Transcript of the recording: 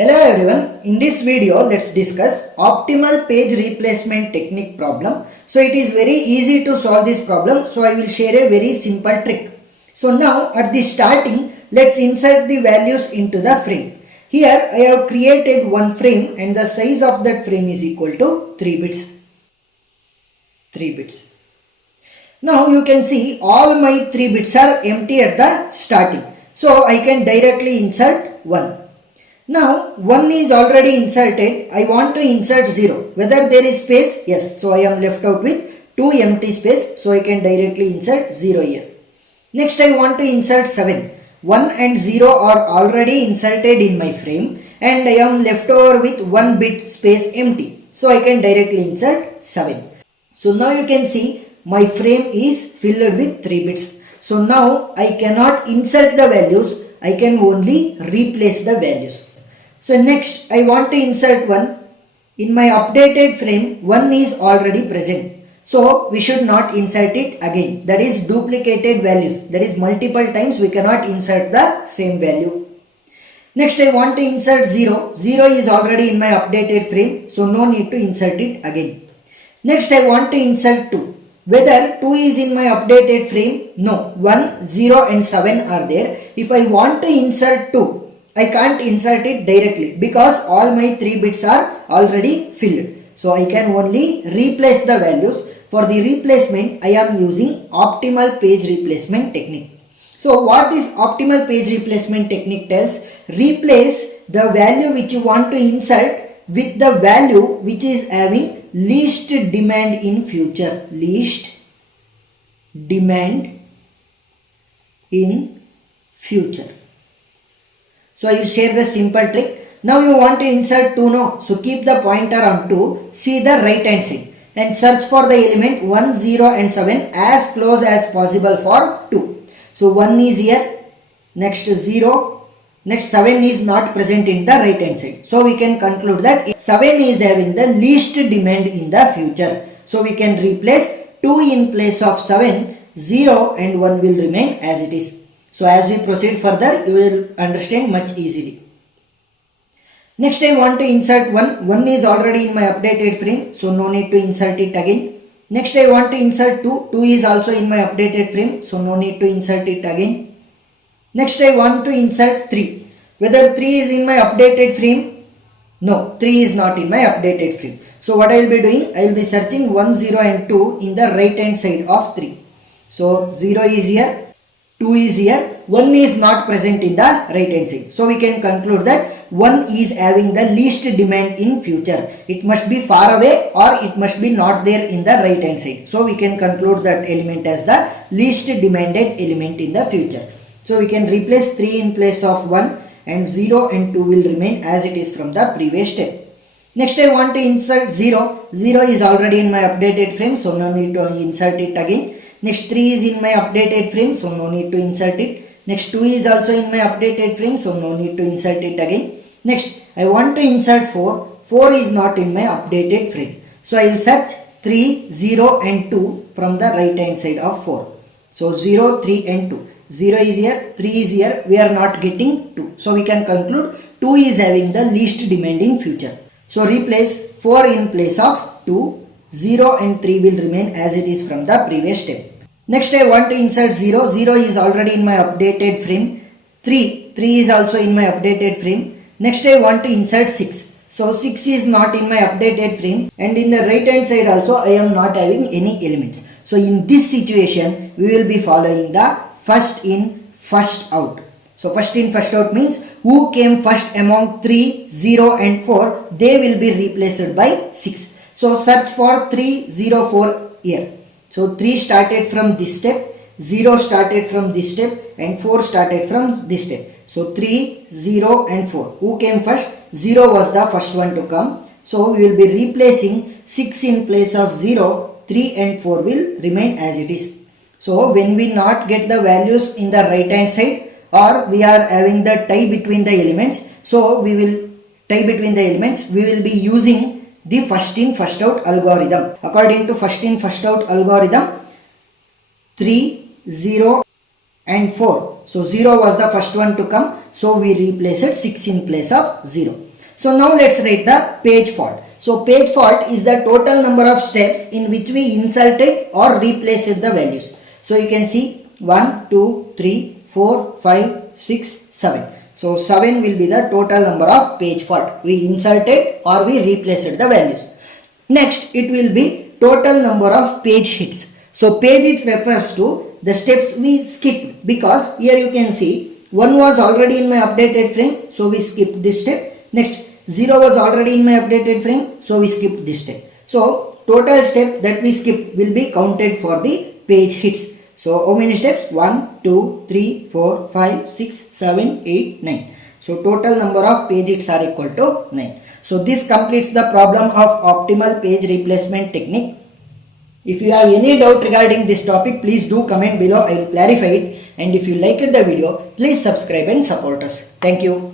Hello everyone, in this video let's discuss optimal page replacement technique problem. So it is very easy to solve this problem, so I will share a very simple trick. So now at the starting, let's insert the values into the frame. Here I have created one frame and the size of that frame is equal to 3 bits. 3 bits. Now you can see all my 3 bits are empty at the starting. So I can directly insert 1. Now 1 is already inserted. I want to insert 0. Whether there is space? Yes. So I am left out with 2 empty space. So I can directly insert 0 here. Next I want to insert 7. 1 and 0 are already inserted in my frame and I am left over with 1 bit space empty. So I can directly insert 7. So now you can see my frame is filled with 3 bits. So now I cannot insert the values. I can only replace the values. So next I want to insert 1. In my updated frame 1 is already present. So we should not insert it again. That is duplicated values. That is multiple times we cannot insert the same value. Next I want to insert 0. 0 is already in my updated frame. So no need to insert it again. Next I want to insert 2. Whether 2 is in my updated frame? No. 1, 0 and 7 are there. If I want to insert 2, I can't insert it directly because all my 3 bits are already filled. So I can only replace the values. For the replacement, I am using optimal page replacement technique. So what this optimal page replacement technique tells? Replace the value which you want to insert with the value which is having least demand in future. Least demand in future. So I will share the simple trick. Now you want to insert 2 now. So keep the pointer on 2. See the right hand side. And search for the element 1, 0 and 7 as close as possible for 2. So 1 is here. Next 0. Next 7 is not present in the right hand side. So we can conclude that 7 is having the least demand in the future. So we can replace 2 in place of 7. 0 and 1 will remain as it is. So as we proceed further, you will understand much easily. Next I want to insert 1. 1 is already in my updated frame. So no need to insert it again. Next I want to insert 2. 2 is also in my updated frame. So no need to insert it again. Next I want to insert 3. Whether 3 is in my updated frame? No, 3 is not in my updated frame. So what I will be doing? I will be searching 1, 0 and 2 in the right hand side of 3. So 0 is here. 2 is here, 1 is not present in the right hand side. So we can conclude that 1 is having the least demand in future. It must be far away or it must be not there in the right hand side. So we can conclude that element as the least demanded element in the future. So we can replace 3 in place of 1 and 0 and 2 will remain as it is from the previous step. Next I want to insert 0. 0 is already in my updated frame, so no need to insert it again. Next 3 is in my updated frame, so no need to insert it. Next 2 is also in my updated frame, so no need to insert it again. Next I want to insert 4. 4 is not in my updated frame. So I will search 3, 0 and 2 from the right hand side of 4. So 0, 3 and 2. 0 is here, 3 is here, we are not getting 2. So we can conclude 2 is having the least demand in future. So replace 4 in place of 2. 0 and 3 will remain as it is from the previous step. Next I want to insert 0. 0 is already in my updated frame. 3 is also in my updated frame. Next I want to insert 6. So 6 is not in my updated frame and in the right hand side also I am not having any elements. So in this situation we will be following the first in first out. So first in first out means who came first among 3, 0 and 4, they will be replaced by 6. So search for 3, 0, 4 here. So 3 started from this step, 0 started from this step and 4 started from this step. So 3, 0 and 4. Who came first? 0 was the first one to come. So we will be replacing 6 in place of 0, 3 and 4 will remain as it is. So when we not get the values in the right hand side or we are having the tie between the elements, so we will tie between the elements, we will be using the first in first out algorithm. According to first in first out algorithm, 3, 0 and 4. So 0 was the first one to come. So we replace it 6 in place of 0. So now let's write the page fault. So page fault is the total number of steps in which we inserted or replaced the values. So you can see 1, 2, 3, 4, 5, 6, 7. So 7 will be the total number of page fault. We inserted or we replaced the values. Next, it will be total number of page hits. So page hits refers to the steps we skipped, because here you can see 1 was already in my updated frame, so we skipped this step. Next, 0 was already in my updated frame, so we skipped this step. So total step that we skipped will be counted for the page hits. So how many steps? 1, 2, 3, 4, 5, 6, 7, 8, 9. So total number of page hits are equal to 9. So this completes the problem of optimal page replacement technique. If you have any doubt regarding this topic, please do comment below. I will clarify it. And if you liked the video, please subscribe and support us. Thank you.